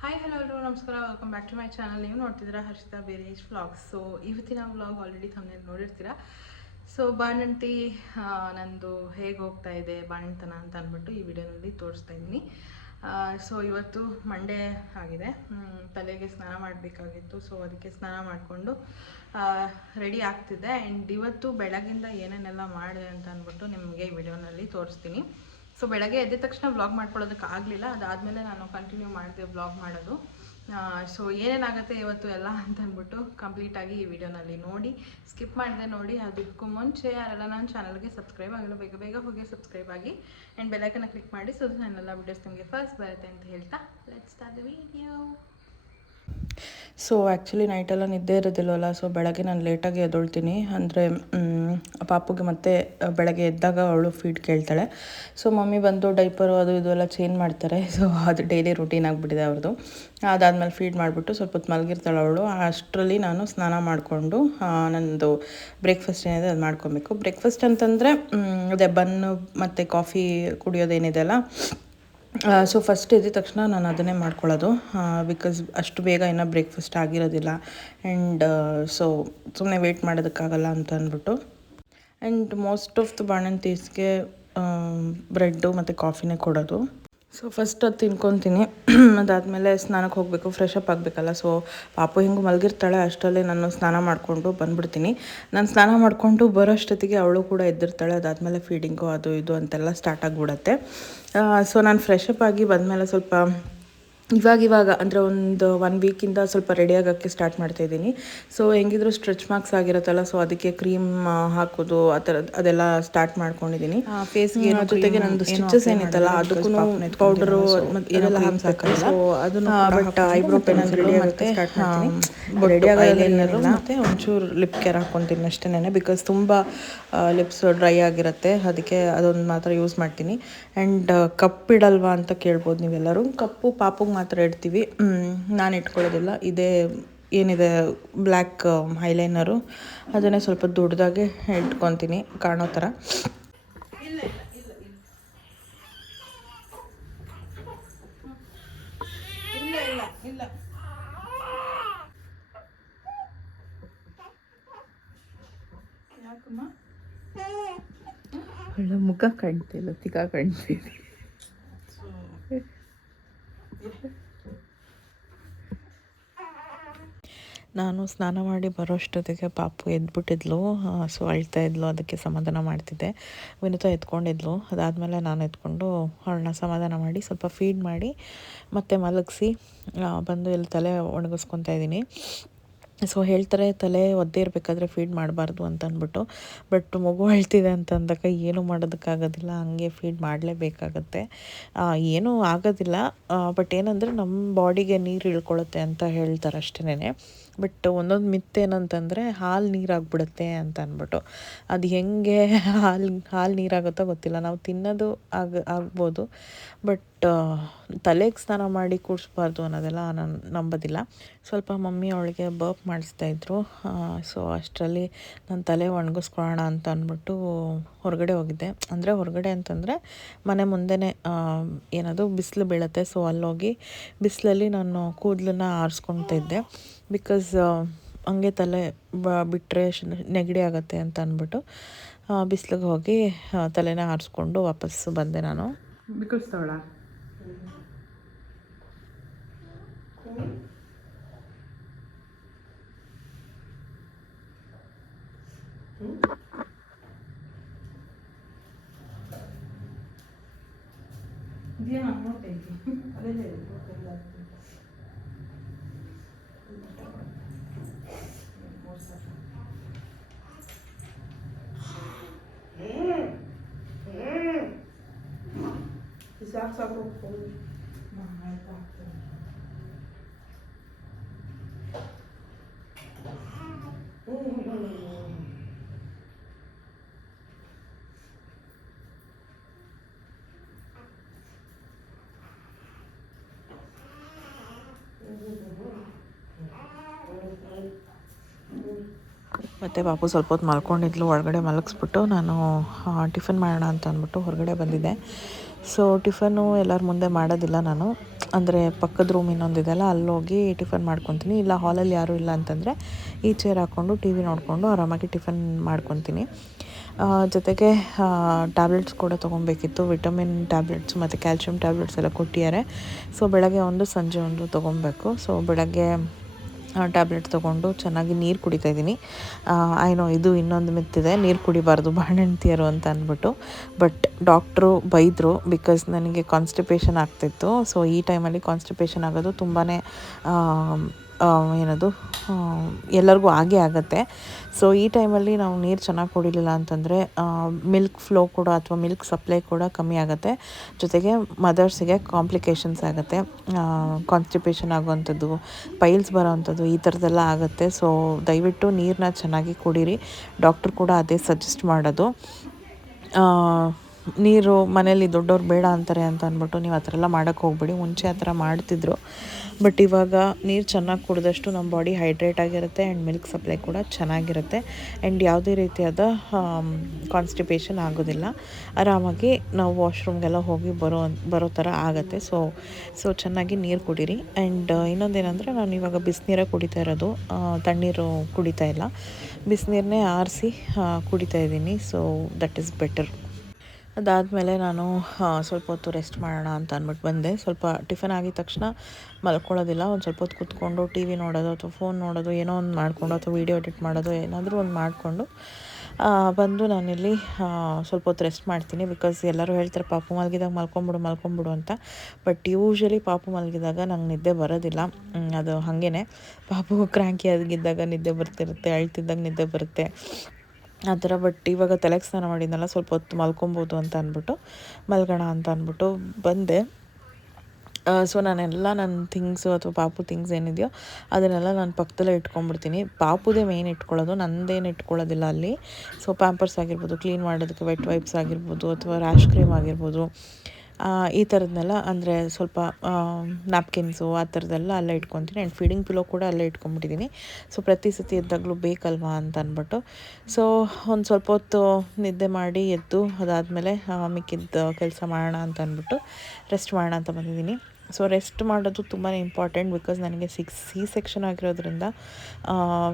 Hi hello ಎಲ್ಲರೂ ನಮಸ್ಕಾರ, welcome back to my channel. ನೀವು ನೋಡ್ತಿದ್ದೀರಾ ಹರ್ಷಿತಾ ಬೇರೇಜ್ ವ್ಲಾಗ್ಸ್. ಸೊ ಇವತ್ತಿನ ವ್ಲಾಗ್ ಆಲ್ರೆಡಿ ಥಂಬ್ನೇಲ್ ನೋಡಿರ್ತೀರಾ. ಸೊ ಬಾಣಂತಿ ನಂದು ಹೇಗೆ ಹೋಗ್ತಾ ಇದೆ ಬಾಣಂತನ ಅಂತ ಅಂದ್ಬಿಟ್ಟು ಈ ವಿಡಿಯೋನಲ್ಲಿ ತೋರಿಸ್ತಾ ಇದ್ದೀನಿ. ಸೊ ಇವತ್ತು ಮಂಡೇ ಆಗಿದೆ, ತಲೆಗೆ ಸ್ನಾನ ಮಾಡಬೇಕಾಗಿತ್ತು. ಸೊ ಅದಕ್ಕೆ ಸ್ನಾನ ಮಾಡಿಕೊಂಡು ರೆಡಿ ಆಗ್ತಿದ್ದೆ. ಆ್ಯಂಡ್ ಇವತ್ತು ಬೆಳಗಿಂದ ಏನೇನೆಲ್ಲ ಮಾಡಿದೆ ಅಂತ ಅಂದ್ಬಿಟ್ಟು ನಿಮಗೆ ಈ ವಿಡಿಯೋನಲ್ಲಿ ತೋರಿಸ್ತೀನಿ. ಸೊ ಬೆಳಗ್ಗೆ ಎದ್ದ ತಕ್ಷಣ ವ್ಲಾಗ್ ಮಾಡ್ಕೊಳ್ಳೋದಕ್ಕೆ ಆಗಲಿಲ್ಲ, ಅದಾದಮೇಲೆ ನಾನು ಕಂಟಿನ್ಯೂ ಮಾಡಿದೆ ವ್ಲಾಗ್ ಮಾಡೋದು. ಸೊ ಏನೇನಾಗುತ್ತೆ ಇವತ್ತು ಎಲ್ಲ ಅಂತ ಅಂದ್ಬಿಟ್ಟು ಕಂಪ್ಲೀಟಾಗಿ ಈ ವಿಡಿಯೋನಲ್ಲಿ ನೋಡಿ, ಸ್ಕಿಪ್ ಮಾಡಿದೆ ನೋಡಿ. ಅದಕ್ಕೂ ಮುಂಚೆ ಯಾರೆಲ್ಲ ನನ್ನ ಚಾನಲ್ಗೆ ಸಬ್ಸ್ಕ್ರೈಬ್ ಆಗಿಲ್ಲ ಬೇಗ ಬೇಗ ಹೋಗಿ ಸಬ್ಸ್ಕ್ರೈಬ್ ಆಗಿ ಆ್ಯಂಡ್ ಬೆಲ್ಲೈಕನ್ನ ಕ್ಲಿಕ್ ಮಾಡಿ. ಸೊ ನನ್ನೆಲ್ಲ ವಿಡಿಯೋಸ್ ನಿಮಗೆ ಫಸ್ಟ್ ಬರುತ್ತೆ ಅಂತ ಹೇಳ್ತಾ let's start the video. So actually ನೈಟೆಲ್ಲ ನಿದ್ದೆ ಇರೋದಿಲ್ಲವಲ್ಲ, ಸೊ ಬೆಳಗ್ಗೆ ನಾನು ಲೇಟಾಗಿ ಎದ್ದೊಳ್ತೀನಿ. ಅಂದರೆ ಪಾಪುಗೆ ಮತ್ತೆ ಬೆಳಗ್ಗೆ ಎದ್ದಾಗ ಅವಳು ಫೀಡ್ ಕೇಳ್ತಾಳೆ. ಸೊ ಮಮ್ಮಿ ಬಂದು ಡೈಪರು ಅದು ಇದು ಎಲ್ಲ ಚೇಂಜ್ ಮಾಡ್ತಾರೆ. ಸೊ ಅದು ಡೈಲಿ ರುಟೀನ್ ಆಗಿಬಿಟ್ಟಿದೆ ಅವ್ರದ್ದು. ಅದಾದಮೇಲೆ ಫೀಡ್ ಮಾಡಿಬಿಟ್ಟು ಸ್ವಲ್ಪ ಹೊತ್ತು ಮಲಗಿರ್ತಾಳೆ ಅವಳು. ಅಷ್ಟರಲ್ಲಿ ನಾನು ಸ್ನಾನ ಮಾಡಿಕೊಂಡು ನನ್ನದು ಬ್ರೇಕ್ಫಾಸ್ಟ್ ಏನಿದೆ ಅದು ಮಾಡ್ಕೊಬೇಕು. ಬ್ರೇಕ್ಫಾಸ್ಟ್ ಅಂತಂದರೆ ಅದೇ ಬನ್ನು ಮತ್ತು ಕಾಫಿ ಕುಡಿಯೋದೇನಿದೆ ಅಲ್ಲ, ಸೊ ಫಸ್ಟ್ ಎದ್ದ ತಕ್ಷಣ ನಾನು ಅದನ್ನೇ ಮಾಡ್ಕೊಳ್ಳೋದು. ಬಿಕಾಸ್ ಅಷ್ಟು ಬೇಗ ಇನ್ನೂ ಬ್ರೇಕ್ಫಾಸ್ಟ್ ಆಗಿರೋದಿಲ್ಲ. ಆ್ಯಂಡ್ ಸೊ ಸುಮ್ಮನೆ ವೆಯ್ಟ್ ಮಾಡೋದಕ್ಕಾಗಲ್ಲ ಅಂತ ಅಂದ್ಬಿಟ್ಟು. ಆ್ಯಂಡ್ ಮೋಸ್ಟ್ ಆಫ್ ದ ಬಾಣಂತೀಸ್ಗೆ ಬ್ರೆಡ್ಡು ಮತ್ತು ಕಾಫಿನೇ ಕೊಡೋದು. ಸೊ ಫಸ್ಟ್ ಅದು ತಿನ್ಕೊತೀನಿ. ಅದಾದಮೇಲೆ ಸ್ನಾನಕ್ಕೆ ಹೋಗಬೇಕು, ಫ್ರೆಶ್ ಅಪ್ ಆಗಬೇಕಲ್ಲ. ಸೊ ಪಾಪು ಹಿಂಗೆ ಮಲಗಿರ್ತಾಳೆ, ಅಷ್ಟರಲ್ಲೇ ನಾನು ಸ್ನಾನ ಮಾಡಿಕೊಂಡು ಬಂದುಬಿಡ್ತೀನಿ. ನಾನು ಸ್ನಾನ ಮಾಡಿಕೊಂಡು ಬರೋಷ್ಟೊತ್ತಿಗೆ ಅವಳು ಕೂಡ ಎದ್ದಿರ್ತಾಳೆ. ಅದಾದಮೇಲೆ ಫೀಡಿಂಗು ಅದು ಇದು ಅಂತೆಲ್ಲ ಸ್ಟಾರ್ಟ್ ಆಗಿಬಿಡತ್ತೆ. ಸೊ ನಾನು ಫ್ರೆಶ್ ಅಪ್ ಆಗಿ ಬಂದಮೇಲೆ ಸ್ವಲ್ಪ ಇವಾಗ ಅಂದರೆ ಒಂದು 1 ವೀಕಿಂದ ಸ್ವಲ್ಪ ರೆಡಿ ಆಗೋಕ್ಕೆ ಸ್ಟಾರ್ಟ್ ಮಾಡ್ತಾಯಿದ್ದೀನಿ. ಸೊ ಹೆಂಗಿದ್ರು ಸ್ಟ್ರೆಚ್ ಮಾರ್ಕ್ಸ್ ಆಗಿರುತ್ತಲ್ಲ, ಸೊ ಅದಕ್ಕೆ ಕ್ರೀಮ್ ಹಾಕೋದು ಆ ಥರದ್ದು ಅದೆಲ್ಲ ಸ್ಟಾರ್ಟ್ ಮಾಡ್ಕೊಂಡಿದ್ದೀನಿ. ಫೇಸ್ಗೆ ಜೊತೆಗೆ ನಂದು ಸ್ಟಿಚಸ್ ಏನಿತ್ತಲ್ಲ ಅದಕ್ಕೂ ಪೌಡರು ಏನೆಲ್ಲ ಹಾಕ್ಬೇಕಲ್ಲ, ಸೊ ಅದನ್ನು ಬಟ್ ಐಬ್ರೋ ಪೆನ್ ರೆಡಿ ಆಗುತ್ತೆ ಸ್ಟಾರ್ಟ್ ಮಾಡ್ತೀನಿ. ರೆಡಿ ಆಗೋದೇನಿಲ್ಲ, ಮತ್ತು ಒಂಚೂರು ಲಿಪ್ ಕೇರ್ ಹಾಕ್ಕೊತೀನಿ ಅಷ್ಟೇನೆ. ಬಿಕಾಸ್ ತುಂಬ ಲಿಪ್ಸ್ ಡ್ರೈ ಆಗಿರುತ್ತೆ, ಅದಕ್ಕೆ ಅದೊಂದು ಮಾತ್ರ ಯೂಸ್ ಮಾಡ್ತೀನಿ. ಆ್ಯಂಡ್ ಕಪ್ ಇಡಲ್ವಾ ಅಂತ ಕೇಳ್ಬೋದು ನೀವೆಲ್ಲರೂ. ಕಪ್ಪು ಪಾಪುಗೆ ಮಾತ್ರ ಇಡ್ತೀವಿ, ನಾನು ಇಟ್ಕೊಳ್ಳೋದಿಲ್ಲ. ಇದೇ ಏನಿದೆ ಬ್ಲ್ಯಾಕ್ ಐಲೈನರು, ಅದನ್ನೇ ಸ್ವಲ್ಪ ದೊಡ್ಡದಾಗೆ ಇಟ್ಕೊತೀನಿ ಕಾಣೋ ಥರ. ಒಳ್ಳೆ ಮುಖ ಕಾಣ್ತಿಲ್ಲ, ತಿಕ್ಕ ಕಾಣ್ತಿದೆ. ನಾನು ಸ್ನಾನ ಮಾಡಿ ಬರೋಷ್ಟೊತ್ತಿಗೆ ಪಾಪು ಎದ್ಬಿಟ್ಟಿದ್ಲು. ಸೊ ಅಳ್ತಾ ಇದ್ಲು, ಅದಕ್ಕೆ ಸಮಾಧಾನ ಮಾಡ್ತಿದ್ದೆ. ವಿನುತಾ ಎತ್ಕೊಂಡಿದ್ಲು. ಅದಾದಮೇಲೆ ನಾನು ಎತ್ಕೊಂಡು ಅವಳನ್ನ ಸಮಾಧಾನ ಮಾಡಿ ಸ್ವಲ್ಪ ಫೀಡ್ ಮಾಡಿ ಮತ್ತೆ ಮಲಗಿಸಿ ಬಂದು ಇಲ್ಲಿ ತಲೆ ಒಣಗಿಸ್ಕೊತಾ ಇದ್ದೀನಿ. ಸೊ ಹೇಳ್ತಾರೆ ತಲೆ ಒದ್ದೇ ಇರಬೇಕಾದ್ರೆ ಫೀಡ್ ಮಾಡಬಾರ್ದು ಅಂತ ಅಂದ್ಬಿಟ್ಟು. ಬಟ್ ಮಗು ಅಳ್ತಿದೆ ಅಂತ ಅಂದಾಗ ಏನೂ ಮಾಡೋದಕ್ಕಾಗೋದಿಲ್ಲ, ಹಂಗೆ ಫೀಡ್ ಮಾಡಲೇಬೇಕಾಗತ್ತೆ. ಏನೂ ಆಗೋದಿಲ್ಲ, ಬಟ್ ಏನಂದರೆ ನಮ್ಮ ಬಾಡಿಗೆ ನೀರು ಇಳ್ಕೊಳ್ಳುತ್ತೆ ಅಂತ ಹೇಳ್ತಾರೆ ಅಷ್ಟೇ. ಬಟ್ ಒಂದೊಂದು ಮಿತ್ ಏನಂತಂದರೆ ಹಾಲು ನೀರಾಗ್ಬಿಡುತ್ತೆ ಅಂತ ಅಂದ್ಬಿಟ್ಟು. ಅದು ಹೆಂಗೆ ಹಾಲು ನೀರಾಗುತ್ತೋ ಗೊತ್ತಿಲ್ಲ. ನಾವು ತಿನ್ನೋದು ಆಗ್ಬೋದು, ಬಟ್ ತಲೆಗೆ ಸ್ನಾನ ಮಾಡಿ ಕೂಡಿಸ್ಬಾರ್ದು ಅನ್ನೋದೆಲ್ಲ ನಾನು ನಂಬೋದಿಲ್ಲ. ಸ್ವಲ್ಪ ಮಮ್ಮಿ ಅವಳಿಗೆ ಬರ್ಪ್ ಮಾಡಿಸ್ತಾಯಿದ್ರು. ಸೊ ಅಷ್ಟರಲ್ಲಿ ನಾನು ತಲೆ ಒಣಗಿಸ್ಕೊಳ್ಳೋಣ ಅಂತ ಅಂದ್ಬಿಟ್ಟು ಹೊರಗಡೆ ಹೋಗಿದ್ದೆ. ಅಂದರೆ ಹೊರಗಡೆ ಅಂತಂದರೆ ಮನೆ ಮುಂದೆನೇ ಏನದು ಬಿಸಿಲು ಬೀಳುತ್ತೆ. ಸೊ ಅಲ್ಲೋಗಿ ಬಿಸಿಲಲ್ಲಿ ನಾನು ಕೂದಲನ್ನ ಆರಿಸ್ಕೊಳ್ತಾ ಇದ್ದೆ. ಬಿಕಾಸ್ ಹಂಗೆ ತಲೆ ಬಿಟ್ಟರೆ ನೆಗಡಿ ಆಗುತ್ತೆ ಅಂತ ಅಂದ್ಬಿಟ್ಟು ಬಿಸಿಲಿಗೆ ಹೋಗಿ ತಲೆನ ಆರಿಸ್ಕೊಂಡು ವಾಪಸ್ಸು ಬಂದೆ ನಾನು. ಬಿಕ್ಕಳಿಸ್ತಾವಳ ಸಾಕು ಮತ್ತು ಪಾಪು ಸ್ವಲ್ಪ ಹೊತ್ತು ಮಲ್ಕೊಂಡಿದ್ಲು. ಒಳಗಡೆ ಮಲಗಿಸ್ಬಿಟ್ಟು ನಾನು ಟಿಫಿನ್ ಮಾಡೋಣ ಅಂತ ಅಂದ್ಬಿಟ್ಟು ಹೊರಗಡೆ ಬಂದಿದ್ದೆ. ಸೊ ಟಿಫನ್ನು ಎಲ್ಲರ ಮುಂದೆ ಮಾಡೋದಿಲ್ಲ ನಾನು. ಅಂದರೆ ಪಕ್ಕದ ರೂಮ್ ಇನ್ನೊಂದಿದೆಯಲ್ಲ, ಅಲ್ಲೋಗಿ ಟಿಫನ್ ಮಾಡ್ಕೊತೀನಿ. ಇಲ್ಲ ಹಾಲಲ್ಲಿ ಯಾರೂ ಇಲ್ಲ ಅಂತಂದರೆ ಈ ಚೇರ್ ಹಾಕ್ಕೊಂಡು ಟಿ ವಿ ನೋಡಿಕೊಂಡು ಆರಾಮಾಗಿ ಟಿಫನ್ ಮಾಡ್ಕೊತೀನಿ. ಜೊತೆಗೆ ಟ್ಯಾಬ್ಲೆಟ್ಸ್ ಕೂಡ ತೊಗೊಬೇಕಿತ್ತು. ವಿಟಮಿನ್ ಟ್ಯಾಬ್ಲೆಟ್ಸ್ ಮತ್ತು ಕ್ಯಾಲ್ಶಿಯಂ ಟ್ಯಾಬ್ಲೆಟ್ಸ್ ಎಲ್ಲ ಕೊಟ್ಟಿದ್ದಾರೆ. ಸೊ ಬೆಳಗ್ಗೆ ಒಂದು ಸಂಜೆ ಒಂದು ತೊಗೊಬೇಕು. ಸೊ ಬೆಳಗ್ಗೆ ಟ್ಯಾಬ್ಲೆಟ್ ತೊಗೊಂಡು ಚೆನ್ನಾಗಿ ನೀರು ಕುಡಿತಾಯಿದ್ದೀನಿ. ಏನೋ ಇದು ಇನ್ನೊಂದು ಮಿತ್ತಿದೆ, ನೀರು ಕುಡಿಬಾರ್ದು ಬಾಣಂತಿಯರು ಅಂತ ಅಂದ್ಬಿಟ್ಟು. ಬಟ್ ಡಾಕ್ಟ್ರು ಬೈದರು, ಬಿಕಾಸ್ ನನಗೆ ಕಾನ್ಸ್ಟಿಪೇಷನ್ ಆಗ್ತಿತ್ತು. ಸೊ ಈ ಟೈಮಲ್ಲಿ ಕಾನ್ಸ್ಟಿಪೇಷನ್ ಆಗೋದು ತುಂಬಾ ಏನದು ಎಲ್ಲರಿಗೂ ಆಗೇ ಆಗುತ್ತೆ. ಸೊ ಈ ಟೈಮಲ್ಲಿ ನಾವು ನೀರು ಚೆನ್ನಾಗಿ ಕುಡಿಲಿಲ್ಲ ಅಂತಂದರೆ ಮಿಲ್ಕ್ ಫ್ಲೋ ಕೂಡ ಅಥವಾ ಮಿಲ್ಕ್ ಸಪ್ಲೈ ಕೂಡ ಕಮ್ಮಿ ಆಗುತ್ತೆ. ಜೊತೆಗೆ ಮದರ್ಸಿಗೆ ಕಾಂಪ್ಲಿಕೇಶನ್ಸ್ ಆಗುತ್ತೆ, ಕಾನ್ಸ್ಟಿಪೇಷನ್ ಆಗುವಂಥದ್ದು, ಪೈಲ್ಸ್ ಬರೋವಂಥದ್ದು ಈ ಥರದ್ದೆಲ್ಲ ಆಗುತ್ತೆ. ಸೊ ದಯವಿಟ್ಟು ನೀರನ್ನ ಚೆನ್ನಾಗಿ ಕುಡೀರಿ. ಡಾಕ್ಟ್ರು ಕೂಡ ಅದೇ ಸಜೆಸ್ಟ್ ಮಾಡೋದು. ನೀರು ಮನೇಲಿ ದೊಡ್ಡವ್ರು ಬೇಡ ಅಂತಾರೆ ಅಂತ ಅಂದ್ಬಿಟ್ಟು ನೀವು ಆ ಥರ ಎಲ್ಲ ಮಾಡೋಕ್ಕೆ ಹೋಗ್ಬೇಡಿ. ಮುಂಚೆ ಆ ಥರ ಮಾಡ್ತಿದ್ರು, ಬಟ್ ಇವಾಗ ನೀರು ಚೆನ್ನಾಗಿ ಕುಡಿದಷ್ಟು ನಮ್ಮ ಬಾಡಿ ಹೈಡ್ರೇಟ್ ಆಗಿರುತ್ತೆ ಆ್ಯಂಡ್ ಮಿಲ್ಕ್ ಸಪ್ಲೈ ಕೂಡ ಚೆನ್ನಾಗಿರುತ್ತೆ ಆ್ಯಂಡ್ ಯಾವುದೇ ರೀತಿಯಾದ ಕಾನ್ಸ್ಟಿಪೇಷನ್ ಆಗೋದಿಲ್ಲ. ಆರಾಮಾಗಿ ನಾವು ವಾಶ್ರೂಮ್ಗೆಲ್ಲ ಹೋಗಿ ಬರೋ ಥರ ಆಗುತ್ತೆ. ಸೊ ಚೆನ್ನಾಗಿ ನೀರು ಕುಡೀರಿ. ಆ್ಯಂಡ್ ಇನ್ನೊಂದೇನೆಂದರೆ ನಾನು ಇವಾಗ ಬಿಸಿನೀರೇ ಕುಡಿತಾ ಇರೋದು, ತಣ್ಣೀರು ಕುಡಿತಾ ಇಲ್ಲ, ಬಿಸಿನೀರನ್ನೇ ಆರಿಸಿ ಕುಡಿತಾ ಇದ್ದೀನಿ. So that is better. ಅದಾದಮೇಲೆ ನಾನು ಸ್ವಲ್ಪ ಹೊತ್ತು ರೆಸ್ಟ್ ಮಾಡೋಣ ಅಂತ ಅಂದ್ಬಿಟ್ಟು ಬಂದೆ. ಸ್ವಲ್ಪ ಟಿಫನ್ ಆಗಿದ ತಕ್ಷಣ ಮಲ್ಕೊಳ್ಳೋದಿಲ್ಲ, ಒಂದು ಸ್ವಲ್ಪ ಹೊತ್ತು ಕೂತ್ಕೊಂಡು ಟಿ ವಿ ನೋಡೋದು ಅಥವಾ ಫೋನ್ ನೋಡೋದು, ಏನೋ ಒಂದು ಮಾಡಿಕೊಂಡು ಅಥವಾ ವೀಡಿಯೋ ಎಡಿಟ್ ಮಾಡೋದು, ಏನಾದರೂ ಒಂದು ಮಾಡಿಕೊಂಡು ಬಂದು ನಾನಿಲ್ಲಿ ಸ್ವಲ್ಪ ಹೊತ್ತು ರೆಸ್ಟ್ ಮಾಡ್ತೀನಿ. ಬಿಕಾಸ್ ಎಲ್ಲರೂ ಹೇಳ್ತಾರೆ ಪಾಪು ಮಲಗಿದಾಗ ಮಲ್ಕೊಂಬಿಡು ಅಂತ. ಬಟ್ ಯೂಶ್ವಲಿ ಪಾಪು ಮಲಗಿದಾಗ ನಂಗೆ ನಿದ್ದೆ ಬರೋದಿಲ್ಲ. ಅದು ಹಾಗೇ ಪಾಪು ಕ್ರ್ಯಾಂಕಿ ಆಗಿದ್ದಾಗ ನಿದ್ದೆ ಬರ್ತಿರುತ್ತೆ, ಅಳ್ತಿದ್ದಾಗ ನಿದ್ದೆ ಬರುತ್ತೆ ಆ ಥರ. ಬಟ್ ಇವಾಗ ತಲೆಗೆ ಸ್ನಾನ ಮಾಡಿದ್ನಲ್ಲ, ಸ್ವಲ್ಪ ಹೊತ್ತು ಮಲ್ಕೊಬೋದು ಅಂತ ಅಂದ್ಬಿಟ್ಟು ಮಲ್ಗೋಣ ಅಂತ ಅಂದ್ಬಿಟ್ಟು ಬಂದೆ. ಸೊ ನಾನೆಲ್ಲ ನನ್ನ ಥಿಂಗ್ಸು ಅಥವಾ ಪಾಪು ಥಿಂಗ್ಸ್ ಏನಿದೆಯೋ ಅದನ್ನೆಲ್ಲ ನಾನು ಪಕ್ಕದಲ್ಲೇ ಇಟ್ಕೊಂಡ್ಬಿಡ್ತೀನಿ. ಪಾಪುದೇ ಮೇಯ್ನ್ ಇಟ್ಕೊಳ್ಳೋದು, ನನ್ನದೇನು ಇಟ್ಕೊಳ್ಳೋದಿಲ್ಲ ಅಲ್ಲಿ. ಸೊ ಪ್ಯಾಂಪರ್ಸ್ ಆಗಿರ್ಬೋದು, ಕ್ಲೀನ್ ಮಾಡೋದಕ್ಕೆ ವೆಟ್ ವೈಪ್ಸ್ ಆಗಿರ್ಬೋದು ಅಥವಾ ರ್ಯಾಶ್ ಕ್ರೀಮ್ ಆಗಿರ್ಬೋದು, ಈ ಥರದ್ದನ್ನೆಲ್ಲ, ಅಂದರೆ ಸ್ವಲ್ಪ ನ್ಯಾಪ್ಕಿನ್ಸು ಆ ಥರದ್ದೆಲ್ಲ ಅಲ್ಲೇ ಇಟ್ಕೊತೀನಿ. ಆ್ಯಂಡ್ ಫೀಡಿಂಗ್ ಪಿಲೋ ಕೂಡ ಅಲ್ಲೇ ಇಟ್ಕೊಂಡ್ಬಿಟ್ಟಿದ್ದೀನಿ. ಸೊ ಪ್ರತಿ ಸತಿ ಎದ್ದಾಗಲೂ ಬೇಕಲ್ವಾ ಅಂತ ಅಂದ್ಬಿಟ್ಟು. ಸೊ ಒಂದು ಸ್ವಲ್ಪ ಹೊತ್ತು ನಿದ್ದೆ ಮಾಡಿ ಎದ್ದು ಅದಾದಮೇಲೆ ಮಿಕ್ಕಿದ್ದ ಕೆಲಸ ಮಾಡೋಣ ಅಂತ ಅಂದ್ಬಿಟ್ಟು ರೆಸ್ಟ್ ಮಾಡೋಣ ಅಂತ ಬಂದಿದ್ದೀನಿ. ಸೊ ರೆಸ್ಟ್ ಮಾಡೋದು ತುಂಬಾ ಇಂಪಾರ್ಟೆಂಟ್. ಬಿಕಾಸ್ ನನಗೆ ಸಿ ಸೆಕ್ಷನ್ ಆಗಿರೋದ್ರಿಂದ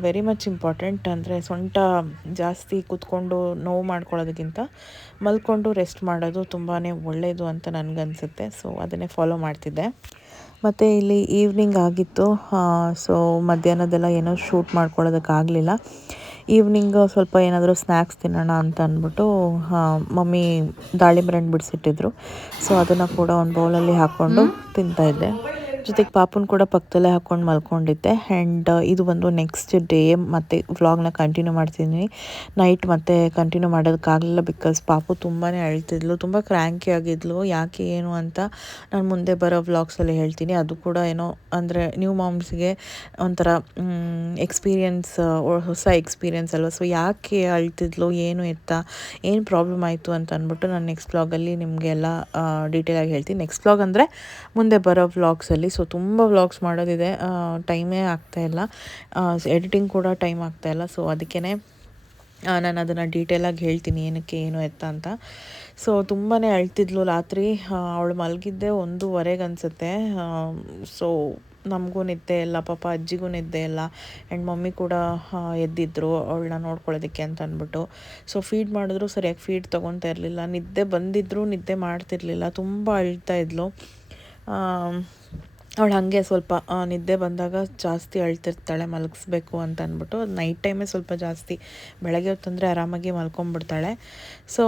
ವೆರಿ ಮಚ್ ಇಂಪಾರ್ಟೆಂಟ್. ಅಂದರೆ ಸೊಂಟ ಜಾಸ್ತಿ ಕೂತ್ಕೊಂಡು ನೋವು ಮಾಡ್ಕೊಳ್ಳೋದಕ್ಕಿಂತ ಮಲ್ಕೊಂಡು ರೆಸ್ಟ್ ಮಾಡೋದು ತುಂಬಾ ಒಳ್ಳೆಯದು ಅಂತ ನನಗನ್ಸುತ್ತೆ. ಸೊ ಅದನ್ನೇ ಫಾಲೋ ಮಾಡ್ತಿದ್ದೆ. ಮತ್ತು ಇಲ್ಲಿ ಈವ್ನಿಂಗ್ ಆಗಿತ್ತು. ಸೊ ಮಧ್ಯಾಹ್ನದೆಲ್ಲ ಏನೋ ಶೂಟ್ ಮಾಡ್ಕೊಳ್ಳೋದಕ್ಕಾಗಲಿಲ್ಲ. ಈವ್ನಿಂಗ್ ಸ್ವಲ್ಪ ಏನಾದರೂ ಸ್ನ್ಯಾಕ್ಸ್ ತಿನ್ನೋಣ ಅಂತ ಅಂದ್ಬಿಟ್ಟು ಮಮ್ಮಿ ದಾಳಿಂಬೆ ಹಣ್ಣು ಬಿಡಿಸಿಟ್ಟಿದ್ರು. ಸೊ ಅದನ್ನು ಕೂಡ ಒಂದು ಬೌಲಲ್ಲಿ ಹಾಕ್ಕೊಂಡು ತಿಂತಾಯಿದ್ದೆ. ಜೊತೆಗೆ ಪಾಪುನ ಕೂಡ ಪಕ್ಕದಲ್ಲೇ ಹಾಕ್ಕೊಂಡು ಮಲ್ಕೊಂಡಿದ್ದೆ. ಆ್ಯಂಡ್ ಇದು ಬಂದು ನೆಕ್ಸ್ಟ್ ಡೇ ಮತ್ತು ವ್ಲಾಗ್ನ ಕಂಟಿನ್ಯೂ ಮಾಡ್ತಿದ್ದೀನಿ. ನೈಟ್ ಮತ್ತೆ ಕಂಟಿನ್ಯೂ ಮಾಡೋದಕ್ಕಾಗಲಿಲ್ಲ, ಬಿಕಾಸ್ ಪಾಪು ತುಂಬಾ ಅಳ್ತಿದ್ಲು, ತುಂಬ ಕ್ರ್ಯಾಂಕಿ ಆಗಿದ್ಲು. ಯಾಕೆ ಏನು ಅಂತ ನಾನು ಮುಂದೆ ಬರೋ ವ್ಲಾಗ್ಸಲ್ಲಿ ಹೇಳ್ತೀನಿ. ಅದು ಕೂಡ ಏನೋ ಅಂದರೆ ನ್ಯೂ ಮಾಮ್ಸ್ಗೆ ಒಂಥರ ಹೊಸ ಎಕ್ಸ್ಪೀರಿಯೆನ್ಸ್ ಅಲ್ವ. ಸೊ ಯಾಕೆ ಅಳ್ತಿದ್ಲು, ಏನು ಏನು ಪ್ರಾಬ್ಲಮ್ ಆಯಿತು ಅಂತ ಅಂದ್ಬಿಟ್ಟು ನಾನು ನೆಕ್ಸ್ಟ್ ವ್ಲಾಗಲ್ಲಿ ನಿಮಗೆ ಎಲ್ಲ ಡೀಟೇಲಾಗಿ ಹೇಳ್ತೀನಿ. ನೆಕ್ಸ್ಟ್ ವ್ಲಾಗ್ ಅಂದರೆ ಮುಂದೆ ಬರೋ ವ್ಲಾಗ್ಸಲ್ಲಿ. ಸೊ ತುಂಬ ವ್ಲಾಗ್ಸ್ ಮಾಡೋದಿದೆ, ಟೈಮೇ ಆಗ್ತಾಯಿಲ್ಲ, ಎಡಿಟಿಂಗ್ ಕೂಡ ಟೈಮ್ ಆಗ್ತಾಯಿಲ್ಲ. ಸೊ ಅದಕ್ಕೇ ನಾನು ಅದನ್ನು ಡೀಟೇಲಾಗಿ ಹೇಳ್ತೀನಿ ಏನಕ್ಕೆ ಏನು ಅಂತ. ಸೊ ತುಂಬಾ ಅಳ್ತಿದ್ಲು ರಾತ್ರಿ. ಅವಳು ಮಲಗಿದ್ದೆ 1:15 ಅನಿಸುತ್ತೆ. ಸೊ ನಮಗೂ ನಿದ್ದೆ ಇಲ್ಲ, ಪಾಪ ಅಜ್ಜಿಗೂ ನಿದ್ದೆ ಇಲ್ಲ. ಆ್ಯಂಡ್ ಮಮ್ಮಿ ಕೂಡ ಎದ್ದಿದ್ರು ಅವಳನ್ನ ನೋಡ್ಕೊಳ್ಳೋದಕ್ಕೆ ಅಂತ ಅಂದ್ಬಿಟ್ಟು. ಸೊ ಫೀಡ್ ಮಾಡಿದ್ರು ಸರಿಯಾಗಿ ಫೀಡ್ ತೊಗೊತಾ ಇರಲಿಲ್ಲ, ನಿದ್ದೆ ಬಂದಿದ್ದರೂ ನಿದ್ದೆ ಮಾಡ್ತಿರ್ಲಿಲ್ಲ, ತುಂಬ ಅಳ್ತಾ ಇದ್ಲು. ಅವಳು ಹಾಗೆ ಸ್ವಲ್ಪ ನಿದ್ದೆ ಬಂದಾಗ ಜಾಸ್ತಿ ಅಳ್ತಿರ್ತಾಳೆ, ಮಲಗಿಸ್ಬೇಕು ಅಂತ ಅಂದ್ಬಿಟ್ಟು. ನೈಟ್ ಟೈಮೇ ಸ್ವಲ್ಪ ಜಾಸ್ತಿ, ಬೆಳಗ್ಗೆ ಹೊತ್ತಂದರೆ ಆರಾಮಾಗಿ ಮಲ್ಕೊಂಡ್ಬಿಡ್ತಾಳೆ. ಸೊ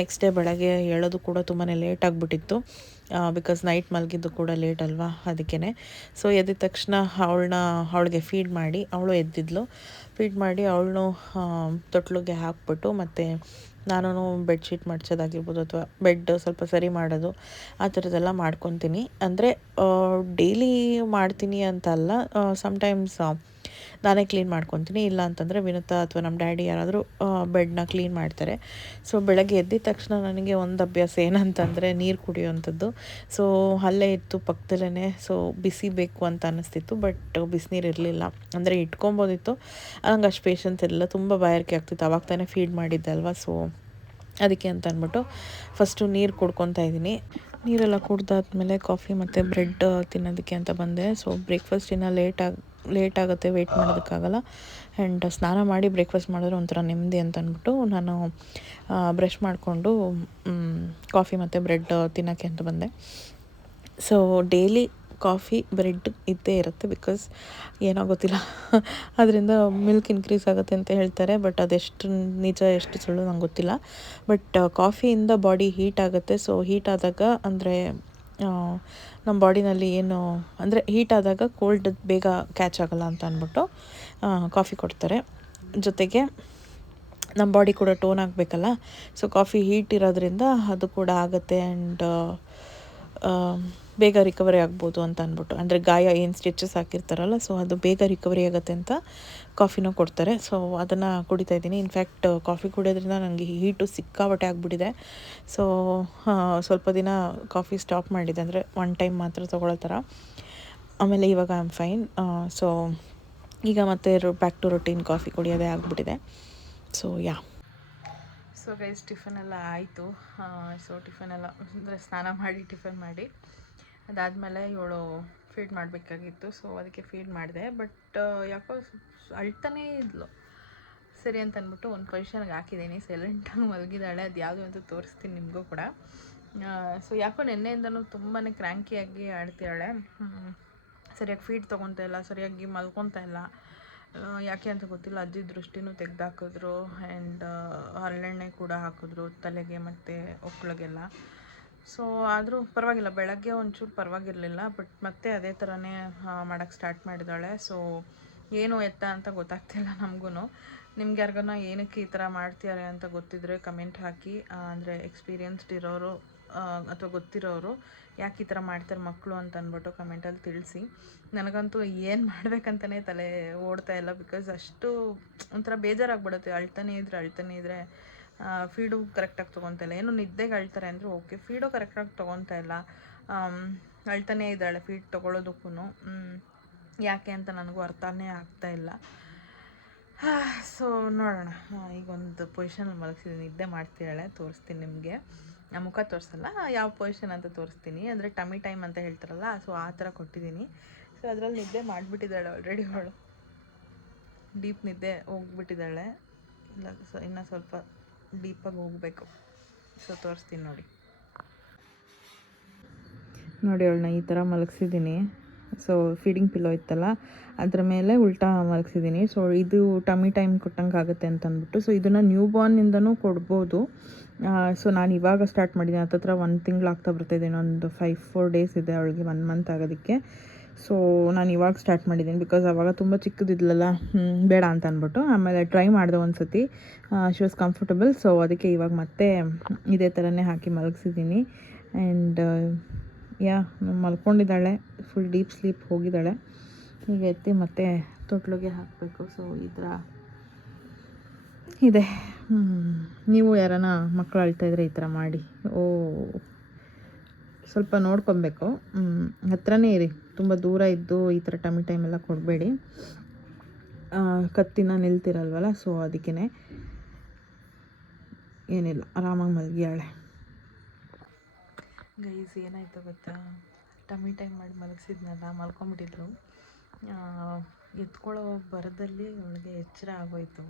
ನೆಕ್ಸ್ಟ್ ಡೇ ಬೆಳಗ್ಗೆ ಹೇಳೋದು ಕೂಡ ತುಂಬಾ ಲೇಟ್ ಆಗಿಬಿಟ್ಟಿತ್ತು, ಬಿಕಾಸ್ ನೈಟ್ ಮಲಗಿದ್ದು ಕೂಡ ಲೇಟ್ ಅಲ್ವಾ, ಅದಕ್ಕೇ. ಸೊ ಎದ್ದ ತಕ್ಷಣ ಅವಳಿಗೆ ಫೀಡ್ ಮಾಡಿ, ಅವಳು ಎದ್ದಿದ್ಲು. ಫೀಡ್ ಮಾಡಿ ಅವಳನ್ನು ತೊಟ್ಲಿಗೆ ಹಾಕ್ಬಿಟ್ಟು ಮತ್ತು ನಾನು ಬೆಡ್ಶೀಟ್ ಮಡ್ಚೋದಾಗಿರ್ಬೋದು ಅಥವಾ ಬೆಡ್ ಸ್ವಲ್ಪ ಸರಿ ಮಾಡೋದು ಆ ಥರದ್ದೆಲ್ಲ ಮಾಡ್ಕೊತೀನಿ. ಅಂದರೆ ಡೈಲಿ ಮಾಡ್ತೀನಿ ಅಂತ ಅಲ್ಲ, ಸಮ್ಟೈಮ್ಸ್ ನಾನೇ ಕ್ಲೀನ್ ಮಾಡ್ಕೊತೀನಿ. ಇಲ್ಲ ಅಂತಂದರೆ ವಿನುತಾ ಅಥವಾ ನಮ್ಮ ಡ್ಯಾಡಿ ಯಾರಾದರೂ ಬೆಡ್ನ ಕ್ಲೀನ್ ಮಾಡ್ತಾರೆ. ಸೊ ಬೆಳಗ್ಗೆ ಎದ್ದಿದ ತಕ್ಷಣ ನನಗೆ ಒಂದು ಅಭ್ಯಾಸ ಏನಂತಂದರೆ ನೀರು ಕುಡಿಯೋವಂಥದ್ದು. ಸೊ ಅಲ್ಲೇ ಇತ್ತು ಪಕ್ಕದಲ್ಲೇ. ಸೊ ಬಿಸಿ ಬೇಕು ಅಂತ ಅನ್ನಿಸ್ತಿತ್ತು, ಬಟ್ ಬಿಸಿನೀರು ಇರಲಿಲ್ಲ. ಅಂದರೆ ಇಟ್ಕೊಬೋದಿತ್ತು, ನಂಗೆ ಅಷ್ಟು ಪೇಷನ್ಸ್ ಇರಲಿಲ್ಲ, ತುಂಬ ಬಾಯಾರಿಕೆ ಆಗ್ತಿತ್ತು. ಆವಾಗ ತಾನೇ ಫೀಡ್ ಮಾಡಿದ್ದೆ ಅಲ್ವಾ. ಸೊ ಅದಕ್ಕೆ ಅಂತ ಅಂದ್ಬಿಟ್ಟು ಫಸ್ಟು ನೀರು ಕುಡ್ಕೊತಾ ಇದ್ದೀನಿ. ನೀರೆಲ್ಲ ಕುಡ್ದಾದ್ಮೇಲೆ ಕಾಫಿ ಮತ್ತು ಬ್ರೆಡ್ ತಿನ್ನೋದಕ್ಕೆ ಅಂತ ಬಂದೆ. ಸೊ ಬ್ರೇಕ್ಫಾಸ್ಟ್ ಇನ್ನೂ ಲೇಟ್ ಆಗುತ್ತೆ, ವೆಯ್ಟ್ ಮಾಡೋದಕ್ಕಾಗಲ್ಲ. ಆ್ಯಂಡ್ ಸ್ನಾನ ಮಾಡಿ ಬ್ರೇಕ್ಫಾಸ್ಟ್ ಮಾಡಿದ್ರೆ ಒಂಥರ ನೆಮ್ಮದಿ ಅಂತ ಅಂದ್ಬಿಟ್ಟು ನಾನು ಬ್ರಷ್ ಮಾಡಿಕೊಂಡು ಕಾಫಿ ಮತ್ತು ಬ್ರೆಡ್ ತಿನ್ನೋಕ್ಕೆ ಅಂತ ಬಂದೆ. ಸೊ ಡೈಲಿ ಕಾಫಿ ಬ್ರೆಡ್ ಇದ್ದೇ ಇರುತ್ತೆ, ಬಿಕಾಸ್ ಏನೋ ಗೊತ್ತಿಲ್ಲ ಅದರಿಂದ ಮಿಲ್ಕ್ ಇನ್ಕ್ರೀಸ್ ಆಗುತ್ತೆ ಅಂತ ಹೇಳ್ತಾರೆ. ಬಟ್ ಅದೆಷ್ಟು ನಿಜ ಎಷ್ಟು ಸುಳ್ಳು ನಂಗೆ ಗೊತ್ತಿಲ್ಲ. ಬಟ್ ಕಾಫಿಯಿಂದ ಬಾಡಿ ಹೀಟ್ ಆಗುತ್ತೆ. ಸೊ ಹೀಟ್ ಆದಾಗ ಅಂದರೆ ನಮ್ಮ ಬಾಡಿನಲ್ಲಿ ಏನು ಅಂದರೆ ಹೀಟ್ ಆದಾಗ ಕೋಲ್ಡ್ ಬೇಗ ಕ್ಯಾಚ್ ಆಗಲ್ಲ ಅಂತ ಅಂದ್ಬಿಟ್ಟು ಕಾಫಿ ಕೊಡ್ತಾರೆ. ಜೊತೆಗೆ ನಮ್ಮ ಬಾಡಿ ಕೂಡ ಟೋನ್ ಆಗಬೇಕಲ್ಲ, ಸೊ ಕಾಫಿ ಹೀಟ್ ಇರೋದ್ರಿಂದ ಅದು ಕೂಡ ಆಗುತ್ತೆ. ಆ್ಯಂಡ್ ಬೇಗ ರಿಕವರಿ ಆಗ್ಬೋದು ಅಂತ ಅಂದ್ಬಿಟ್ಟು, ಅಂದರೆ ಗಾಯ ಏನು ಸ್ಟಿಚಸ್ ಹಾಕಿರ್ತಾರಲ್ಲ, ಸೊ ಅದು ಬೇಗ ರಿಕವರಿ ಆಗುತ್ತೆ ಅಂತ ಕಾಫಿನೂ ಕೊಡ್ತಾರೆ. ಸೊ ಅದನ್ನು ಕುಡಿತಾ ಇದ್ದೀನಿ. ಇನ್ಫ್ಯಾಕ್ಟ್ ಕಾಫಿ ಕುಡಿಯೋದ್ರಿಂದ ನನಗೆ ಹೀಟು ಸಿಕ್ಕಾಪಟ್ಟೆ ಆಗಿಬಿಟ್ಟಿದೆ. ಸೊ ಸ್ವಲ್ಪ ದಿನ ಕಾಫಿ ಸ್ಟಾಪ್ ಮಾಡಿದೆ, ಅಂದರೆ ಒನ್ ಟೈಮ್ ಮಾತ್ರ ತೊಗೊಳ್ಳೋ ಥರ. ಆಮೇಲೆ ಇವಾಗ ಐ ಆಮ್ ಫೈನ್. ಸೊ ಈಗ ಮತ್ತೆ ಬ್ಯಾಕ್ ಟು ರೊಟೀನ್ ಕಾಫಿ ಕುಡಿಯೋದೇ ಆಗಿಬಿಟ್ಟಿದೆ. ಸೊ ಸೊ ಗೈಸ್, ಟಿಫನ್ ಎಲ್ಲ ಆಯಿತು. ಸೊ ಟಿಫನ್ ಎಲ್ಲ ಅಂದರೆ ಸ್ನಾನ ಮಾಡಿ ಟಿಫನ್ ಮಾಡಿ ಅದಾದಮೇಲೆ ಇವಳು ಫೀಡ್ ಮಾಡಬೇಕಾಗಿತ್ತು. ಸೊ ಅದಕ್ಕೆ ಫೀಡ್ ಮಾಡಿದೆ. ಬಟ್ ಯಾಕೋ ಅಳ್ತಾನೇ ಇದ್ಲು. ಸರಿ ಅಂತ ಅಂದ್ಬಿಟ್ಟು ಒಂದು ಪೊಸಿಷನ್ಗೆ ಹಾಕಿದ್ದೀನಿ. ಸೈಲೆಂಟಾಗಿ ಮಲಗಿದ್ದಾಳೆ. ಅದು ಯಾವುದು ಅಂತ ತೋರಿಸ್ತೀನಿ ನಿಮಗೂ ಕೂಡ. ಸೊ ಯಾಕೋ ನೆನ್ನೆಯಿಂದನೂ ತುಂಬಾ ಕ್ರ್ಯಾಂಕಿಯಾಗಿ ಆಡ್ತಿದ್ದಾಳೆ. ಸರಿಯಾಗಿ ಫೀಡ್ ತೊಗೊತಾ ಇಲ್ಲ, ಸರಿಯಾಗಿ ಮಲ್ಕೊತಾ ಇಲ್ಲ. ಯಾಕೆ ಅಂತ ಗೊತ್ತಿಲ್ಲ. ಅಜ್ಜಿ ದೃಷ್ಟಿನೂ ತೆಗೆದಾಕಿದ್ರು ಆ್ಯಂಡ್ ಹರಳೆಣ್ಣೆ ಕೂಡ ಹಾಕಿದ್ರು ತಲೆಗೆ ಮತ್ತು ಒಕ್ಕಳಿಗೆಲ್ಲ. ಸೊ ಆದರೂ ಪರವಾಗಿಲ್ಲ, ಬೆಳಗ್ಗೆ ಒಂಚೂರು ಪರವಾಗಿರಲಿಲ್ಲ. ಬಟ್ ಮತ್ತೆ ಅದೇ ಥರನೇ ಮಾಡೋಕ್ಕೆ ಸ್ಟಾರ್ಟ್ ಮಾಡಿದ್ದಾಳೆ. ಸೊ ಏನು ಎತ್ತ ಅಂತ ಗೊತ್ತಾಗ್ತಿಲ್ಲ ನಮಗೂ. ನಿಮ್ಗೆ ಯಾರಿಗಾನ ಏನಕ್ಕೆ ಈ ಥರ ಮಾಡ್ತಿದ್ದಾರೆ ಅಂತ ಗೊತ್ತಿದ್ರೆ ಕಮೆಂಟ್ ಹಾಕಿ. ಅಂದರೆ ಎಕ್ಸ್ಪೀರಿಯನ್ಸ್ಡ್ ಇರೋರು ಅಥವಾ ಗೊತ್ತಿರೋರು ಯಾಕೆ ಈ ಥರ ಮಾಡ್ತಾರೆ ಮಕ್ಕಳು ಅಂತ ಅಂದ್ಬಿಟ್ಟು ಕಮೆಂಟಲ್ಲಿ ತಿಳಿಸಿ. ನನಗಂತೂ ಏನು ಮಾಡಬೇಕಂತಲೇ ತಲೆ ಓಡ್ತಾ ಇಲ್ಲ. ಬಿಕಾಸ್ ಅಷ್ಟು ಒಂಥರ ಬೇಜಾರಾಗ್ಬಿಡುತ್ತೆ. ಅಳ್ತಾನೆ ಇದ್ದರೆ ಫೀಡು ಕರೆಕ್ಟಾಗಿ ತೊಗೊತಾ ಇಲ್ಲ. ಏನೋ ನಿದ್ದೆಗೆ ಅಳ್ತಾರೆ ಅಂದರೆ ಓಕೆ, ಫೀಡು ಕರೆಕ್ಟಾಗಿ ತೊಗೊತಾ ಇಲ್ಲ. ಅಳ್ತಾನೇ ಇದ್ದಾಳೆ ಫೀಡ್ ತೊಗೊಳೋದಕ್ಕೂ. ಯಾಕೆ ಅಂತ ನನಗೂ ಅರ್ಥನೇ ಆಗ್ತಾಯಿಲ್ಲ. ಸೊ ನೋಡೋಣ. ಈಗ ಒಂದು ಪೊಸಿಷನಲ್ಲಿ ಮಲಗಿಸಿದ್ದೀನಿ, ನಿದ್ದೆ ಮಾಡ್ತಿದ್ದಾಳೆ. ತೋರಿಸ್ತೀನಿ ನಿಮಗೆ. ಮುಖ ತೋರಿಸಲ್ಲ, ಯಾವ ಪೊಸಿಷನ್ ಅಂತ ತೋರಿಸ್ತೀನಿ. ಅಂದರೆ ಟಮಿ ಟೈಮ್ ಅಂತ ಹೇಳ್ತಾರಲ್ಲ, ಸೊ ಆ ಥರ ಕೊಟ್ಟಿದ್ದೀನಿ. ಸೊ ಅದರಲ್ಲಿ ನಿದ್ದೆ ಮಾಡಿಬಿಟ್ಟಿದ್ದಾಳೆ ಆಲ್ರೆಡಿ. ಅವಳು ಡೀಪ್ ನಿದ್ದೆ ಹೋಗ್ಬಿಟ್ಟಿದ್ದಾಳೆ. ಇಲ್ಲ, ಸೊ ಇನ್ನೂ ಸ್ವಲ್ಪ ಡೀಪಾಗಿ ಹೋಗಬೇಕು. ಸೊ ತೋರಿಸ್ತೀನಿ ನೋಡಿ. ಅವಳನ್ನ ಈ ಥರ ಮಲಗಿಸಿದ್ದೀನಿ. ಸೊ ಫೀಡಿಂಗ್ ಪಿಲ್ಲೋ ಇತ್ತಲ್ಲ, ಅದ್ರ ಮೇಲೆ ಉಲ್ಟಾ ಮಲಗಿಸಿದ್ದೀನಿ. ಸೊ ಇದು ಟಮಿ ಟೈಮ್ ಕೊಟ್ಟಂಗೆ ಆಗುತ್ತೆ ಅಂತ ಅಂದ್ಬಿಟ್ಟು. ಸೊ ಇದನ್ನು ನ್ಯೂ ಬಾರ್ನಿಂದನೂ ಕೊಡ್ಬೋದು. ಸೊ ನಾನು ಇವಾಗ ಸ್ಟಾರ್ಟ್ ಮಾಡಿದ್ದೀನಿ. ಹತ್ತತ್ರ 1 ತಿಂಗಳು ಆಗ್ತಾ ಬರ್ತಾಯಿದೆ. ಇನ್ನೊಂದು 5-4 ಡೇಸ್ ಇದೆ ಅವಳಿಗೆ 1 ಮಂತ್ ಆಗೋದಕ್ಕೆ. ಸೊ ನಾನು ಇವಾಗ ಸ್ಟಾರ್ಟ್ ಮಾಡಿದ್ದೀನಿ. ಬಿಕಾಸ್ ಆವಾಗ ತುಂಬ ಚಿಕ್ಕದಿದ್ಲಲ್ಲ, ಬೇಡ ಅಂತ ಅಂದ್ಬಿಟ್ಟು. ಆಮೇಲೆ ಟ್ರೈ ಮಾಡಿದೆ ಒಂದು ಸತಿ, ಶಿ ವಾಸ್ ಕಂಫರ್ಟಬಲ್. ಸೊ ಅದಕ್ಕೆ ಇವಾಗ ಮತ್ತೆ ಇದೇ ಥರನೇ ಹಾಕಿ ಮಲಗಿಸಿದ್ದೀನಿ. ಆ್ಯಂಡ್ ಮಲ್ಕೊಂಡಿದ್ದಾಳೆ, ಫುಲ್ ಡೀಪ್ ಸ್ಲೀಪ್ ಹೋಗಿದ್ದಾಳೆ. ಈಗ ಎತ್ತಿ ಮತ್ತೆ ತೊಟ್ಲಿಗೆ ಹಾಕಬೇಕು. ಸೊ ಈ ಥರ ಇದೆ. ನೀವು ಯಾರನ್ನ ಮಕ್ಕಳು ಅಳ್ತಾಯಿದ್ರೆ ಈ ಥರ ಮಾಡಿ. ಸ್ವಲ್ಪ ನೋಡ್ಕೊಬೇಕು. ಹತ್ರನೇ ಇರಿ, ತುಂಬ ದೂರ ಇದ್ದು ಈ ಥರ ಟಮಿ ಟೈಮೆಲ್ಲ ಕೊಡಬೇಡಿ. ಕತ್ತಿನ ನಿಲ್ತಿರಲ್ವಲ್ಲ, ಸೊ ಅದಕ್ಕೇ. ಏನಿಲ್ಲ, ಆರಾಮಾಗಿ ಮಲಗಿಯಾಳೆ. ಗೈಸ್, ಏನಾಯಿತು ಗೊತ್ತಾ, ಟಮಿ ಟೈಮ್ ಮಾಡಿ ಮಲಗಿಸಿದ್ನಲ್ಲ, ಮಲ್ಕೊಂಬಿಟ್ಟಿದ್ರು. ಎತ್ಕೊಳ್ಳೋ ಬರದಲ್ಲಿ ಅವಳಿಗೆ ಎಚ್ಚರ ಆಗೋಯಿತು.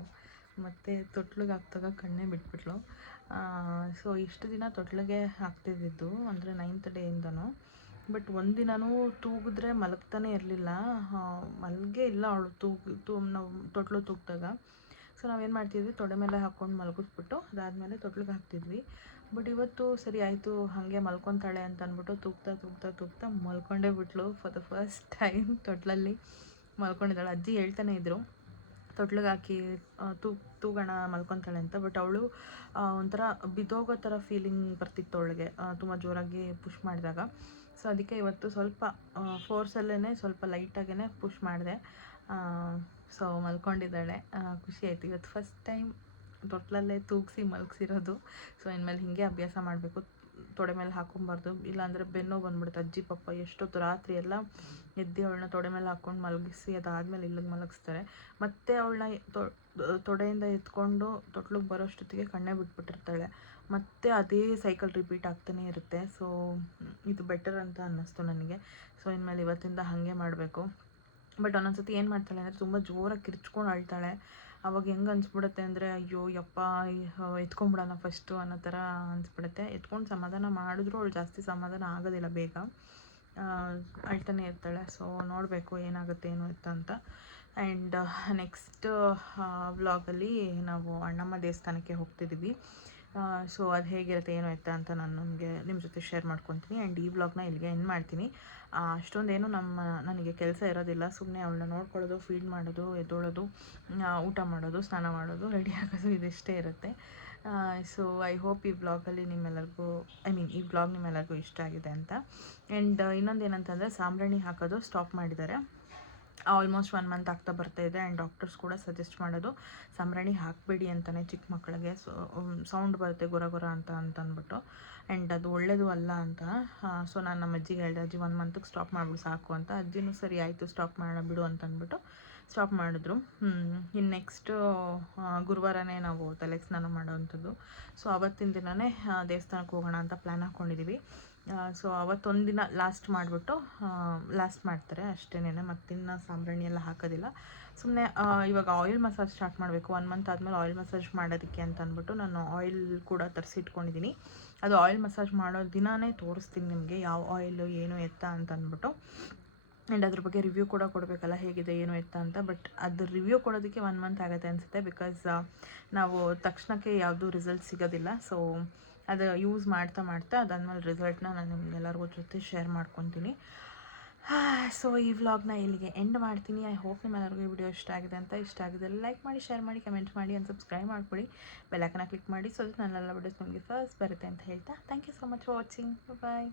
ಮತ್ತು ತೊಟ್ಲಿಗೆ ಹಾಕ್ದಾಗ ಕಣ್ಣೇ ಬಿಟ್ಬಿಟ್ಲು. ಸೊ ಇಷ್ಟು ದಿನ ತೊಟ್ಲಿಗೆ ಹಾಕ್ತಿದ್ದಿದ್ದು, ಅಂದರೆ 9th ಡೇಯಿಂದನೂ. ಬಟ್ ಒಂದಿನೂ ತೂಗಿದ್ರೆ ಮಲಗ್ತಾನೆ ಇರಲಿಲ್ಲ. ಮಲಗೇ ಇಲ್ಲ ಅವಳು. ನಾವು ತೊಟ್ಲು ತೂಗಿದಾಗ ಸೊ ನಾವೇನು ಮಾಡ್ತಿದ್ವಿ, ತೊಡೆ ಮೇಲೆ ಹಾಕ್ಕೊಂಡು ಮಲಗಿಸ್ಬಿಟ್ಟು ಅದಾದಮೇಲೆ ತೊಟ್ಲಿಗೆ ಹಾಕ್ತಿದ್ವಿ. ಬಟ್ ಇವತ್ತು ಸರಿ ಆಯಿತು, ಹಾಗೆ ಮಲ್ಕೊತಾಳೆ ಅಂತ ಅಂದ್ಬಿಟ್ಟು ತೂಗ್ತಾ ಮಲ್ಕೊಂಡೇ ಬಿಟ್ಲು. ಫಾರ್ ದ ಫಸ್ಟ್ ಟೈಮ್ ತೊಟ್ಲಲ್ಲಿ ಮಲ್ಕೊಂಡಿದ್ದಾಳೆ. ಅಜ್ಜಿ ಹೇಳ್ತಾನೆ ಇದ್ದರು, ತೊಟ್ಲಿಗೆ ಹಾಕಿ ತೂಗೋಣ ಮಲ್ಕೊತಾಳೆ ಅಂತ. ಬಟ್ ಅವಳು ಒಂಥರ ಬಿದ್ದೋಗೋ ಥರ ಫೀಲಿಂಗ್ ಬರ್ತಿತ್ತು ಅವಳಿಗೆ, ತುಂಬ ಜೋರಾಗಿ ಪುಷ್ ಮಾಡಿದಾಗ. ಸೊ ಅದಕ್ಕೆ ಇವತ್ತು ಸ್ವಲ್ಪ ಫೋರ್ಸಲ್ಲೇ ಸ್ವಲ್ಪ ಲೈಟಾಗೇ ಪುಷ್ ಮಾಡಿದೆ. ಸೊ ಮಲ್ಕೊಂಡಿದ್ದಾಳೆ. ಖುಷಿ ಆಯಿತು. ಇವತ್ತು ಫಸ್ಟ್ ಟೈಮ್ ತೊಟ್ಲಲ್ಲೇ ತೂಗಿಸಿ ಮಲಗಿಸಿರೋದು. ಸೊ ಇನ್ಮೇಲೆ ಹೀಗೆ ಅಭ್ಯಾಸ ಮಾಡಬೇಕು. ತೊಡೆ ಮೇಲೆ ಹಾಕ್ಕೊಬಾರ್ದು, ಇಲ್ಲಾಂದರೆ ಬೆನ್ನು ಬಂದ್ಬಿಡುತ್ತೆ. ಅಜ್ಜಿ ಪಾಪ ಎಷ್ಟೊತ್ತು ರಾತ್ರಿ ಎಲ್ಲ ಎದ್ದು ಅವಳನ್ನ ತೊಡೆ ಮೇಲೆ ಹಾಕ್ಕೊಂಡು ಮಲಗಿಸಿ ಅದಾದಮೇಲೆ ಇಲ್ಲಿಗೆ ಮಲಗಿಸ್ತಾರೆ. ಮತ್ತು ಅವಳನ್ನ ತೊಡೆಯಿಂದ ಎತ್ಕೊಂಡು ತೊಟ್ಲಿಗೆ ಬರೋಷ್ಟೊತ್ತಿಗೆ ಕಣ್ಣೇ ಬಿಟ್ಬಿಟ್ಟಿರ್ತಾಳೆ. ಮತ್ತು ಅದೇ ಸೈಕಲ್ ರಿಪೀಟ್ ಆಗ್ತಾನೆ ಇರುತ್ತೆ. ಸೊ ಇದು ಬೆಟರ್ ಅಂತ ಅನ್ನಿಸ್ತು ನನಗೆ. ಸೊ ಇನ್ಮೇಲೆ ಇವತ್ತಿಂದ ಹಾಗೆ ಮಾಡಬೇಕು. ಬಟ್ ಒಂದೊಂದು ಸತಿ ಏನು ಮಾಡ್ತಾಳೆ ಅಂದರೆ ತುಂಬ ಜೋರಾಗಿ ಕಿರ್ಚ್ಕೊಂಡು ಅಳ್ತಾಳೆ. ಅವಾಗ ಹೆಂಗೆ ಅನಿಸ್ಬಿಡುತ್ತೆ ಅಂದರೆ ಅಯ್ಯೋ ಯಪ್ಪ ಎತ್ಕೊಂಡ್ಬಿಡೋಣ ಫಸ್ಟು ಅನ್ನೋ ಥರ ಅನಿಸ್ಬಿಡುತ್ತೆ. ಎತ್ಕೊಂಡು ಸಮಾಧಾನ ಮಾಡಿದ್ರೂ ಅವಳು ಜಾಸ್ತಿ ಸಮಾಧಾನ ಆಗೋದಿಲ್ಲ ಬೇಗ, ಅಳ್ತಾನೆ ಇರ್ತಾಳೆ. ಸೊ ನೋಡಬೇಕು ಏನಾಗುತ್ತೆ ಏನು ಇತ್ತು ಅಂತ. ಆ್ಯಂಡ್ ನೆಕ್ಸ್ಟ್ ವ್ಲಾಗಲ್ಲಿ ನಾವು ಅಣ್ಣಮ್ಮ ದೇವಸ್ಥಾನಕ್ಕೆ ಹೋಗ್ತಿದ್ದೀವಿ. ಸೊ ಅದು ಹೇಗಿರುತ್ತೆ ಏನು ಎತ್ತ ಅಂತ ನಾನು ನಿಮ್ಮ ಜೊತೆ ಶೇರ್ ಮಾಡ್ಕೊತೀನಿ. ಆ್ಯಂಡ್ ಈ ವ್ಲಾಗ್ನ ಇಲ್ಲಿಗೆ ಎಂಡ್ ಮಾಡ್ತೀನಿ. ಅಷ್ಟೊಂದೇನು ನನಗೆ ಕೆಲಸ ಇರೋದಿಲ್ಲ. ಸುಮ್ಮನೆ ಅವಳನ್ನ ನೋಡ್ಕೊಳ್ಳೋದು, ಫೀಡ್ ಮಾಡೋದು, ಎದ್ದೋಳೋದು, ಊಟ ಮಾಡೋದು, ಸ್ನಾನ ಮಾಡೋದು, ರೆಡಿ ಆಗೋದು, ಇದಿಷ್ಟೇ ಇರುತ್ತೆ. ಸೊ ಐ ಹೋಪ್ ಈ ವ್ಲಾಗಲ್ಲಿ ನಿಮ್ಮೆಲ್ಲರಿಗೂ ಈ ವ್ಲಾಗ್ ನಿಮ್ಮೆಲ್ಲರಿಗೂ ಇಷ್ಟ ಆಗಿದೆ ಅಂತ. ಆ್ಯಂಡ್ ಇನ್ನೊಂದು ಏನಂತಂದರೆ ಸಾಂಬ್ರಾಣಿ ಹಾಕೋದು ಸ್ಟಾಪ್ ಮಾಡಿದ್ದಾರೆ. ಆಲ್ಮೋಸ್ಟ್ 1 ಮಂತ್ ಆಗ್ತಾ ಬರ್ತಾಯಿದೆ. ಆ್ಯಂಡ್ ಡಾಕ್ಟರ್ಸ್ ಕೂಡ ಸಜೆಸ್ಟ್ ಮಾಡೋದು ಸಾಂಬ್ರಾಣಿ ಹಾಕಬೇಡಿ ಅಂತಲೇ ಚಿಕ್ಕ ಮಕ್ಕಳಿಗೆ. ಸೌಂಡ್ ಬರುತ್ತೆ ಗೊರ ಗೊರ ಅಂತ ಅಂದ್ಬಿಟ್ಟು. ಆ್ಯಂಡ್ ಅದು ಒಳ್ಳೆಯದು ಅಲ್ಲ ಅಂತ. ಸೊ ನಾನು ನಮ್ಮ ಅಜ್ಜಿಗೆ ಹೇಳಿದೆ, ಅಜ್ಜಿ 1 ಮಂತಿಗೆ ಸ್ಟಾಪ್ ಮಾಡಿಬಿಡು ಸಾಕು ಅಂತ. ಅಜ್ಜಿನೂ ಸರಿ ಆಯಿತು ಸ್ಟಾಪ್ ಬಿಡು ಅಂತ ಅಂದ್ಬಿಟ್ಟು ಸ್ಟಾಪ್ ಮಾಡಿದ್ರು. ಇನ್ನು ನೆಕ್ಸ್ಟು ಗುರುವಾರನೇ ನಾವು ತಲೆಗೆ ಸ್ನಾನ ಮಾಡೋವಂಥದ್ದು. ಸೊ ಅವತ್ತಿನ ದಿನವೇ ದೇವಸ್ಥಾನಕ್ಕೆ ಹೋಗೋಣ ಅಂತ ಪ್ಲ್ಯಾನ್ ಹಾಕ್ಕೊಂಡಿದ್ದೀವಿ. ಸೊ ಅವತ್ತೊಂದು ದಿನ ಲಾಸ್ಟ್ ಮಾಡ್ತಾರೆ ಅಷ್ಟೇನೆ. ಮತ್ತಿನ್ನು ಸಾಂಬ್ರಾಣಿ ಎಲ್ಲ ಹಾಕೋದಿಲ್ಲ. ಸುಮ್ಮನೆ ಇವಾಗ ಆಯಿಲ್ ಮಸಾಜ್ ಸ್ಟಾರ್ಟ್ ಮಾಡಬೇಕು. 1 ಮಂತ್ ಆದಮೇಲೆ ಆಯಿಲ್ ಮಸಾಜ್ ಮಾಡೋದಕ್ಕೆ ಅಂತ ಅಂದ್ಬಿಟ್ಟು ನಾನು ಆಯಿಲ್ ಕೂಡ ತರಿಸಿಟ್ಕೊಂಡಿದ್ದೀನಿ. ಅದು ಆಯಿಲ್ ಮಸಾಜ್ ಮಾಡೋ ದಿನವೇ ತೋರಿಸ್ತೀನಿ ನಿಮಗೆ ಯಾವ ಆಯಿಲು ಏನು ಎತ್ತ ಅಂತ ಅಂದ್ಬಿಟ್ಟು. ಆ್ಯಂಡ್ ಅದ್ರ ಬಗ್ಗೆ ರಿವ್ಯೂ ಕೂಡ ಕೊಡಬೇಕಲ್ಲ ಹೇಗಿದೆ ಏನು ಎತ್ತ ಅಂತ. ಬಟ್ ಅದು ರಿವ್ಯೂ ಕೊಡೋದಕ್ಕೆ 1 ಮಂತ್ ಆಗುತ್ತೆ ಅನಿಸುತ್ತೆ. ಬಿಕಾಸ್ ನಾವು ತಕ್ಷಣಕ್ಕೆ ಯಾವುದೂ ರಿಸಲ್ಟ್ ಸಿಗೋದಿಲ್ಲ. ಸೊ ಅದು ಯೂಸ್ ಮಾಡ್ತಾ ಅದಾದಮೇಲೆ ರಿಸಲ್ಟ್ನ ನಾನು ನಿಮ್ಗೆಲ್ಲರಿಗೂ ಜೊತೆ ಶೇರ್ ಮಾಡ್ಕೊತೀನಿ. ಸೊ ಈ ವ್ಲಾಗ್ನ ಇಲ್ಲಿಗೆ ಎಂಡ್ ಮಾಡ್ತೀನಿ. ಐ ಹೋಪ್ ನಿಮ್ಮೆಲ್ಲರಿಗೂ ಈ ವಿಡಿಯೋ ಇಷ್ಟ ಆಗಿದೆ ಅಂತ. ಇಷ್ಟ ಆಗಿದೆ ಲೈಕ್ ಮಾಡಿ, ಶೇರ್ ಮಾಡಿ, ಕಮೆಂಟ್ ಮಾಡಿ, ಆ್ಯಂಡ್ ಸಬ್ಸ್ಕ್ರೈಬ್ ಮಾಡಿಕೊಡಿ. ಬೆಲ್ ಐಕಾನ್ ಕ್ಲಿಕ್ ಮಾಡಿ. ಸೊ ನನ್ನೆಲ್ಲ ವಿಡಿಯೋಸ್ ನಿಮಗೆ ಫಸ್ಟ್ ಬರುತ್ತೆ ಅಂತ ಹೇಳ್ತಾ thank you so much for watching. Bye.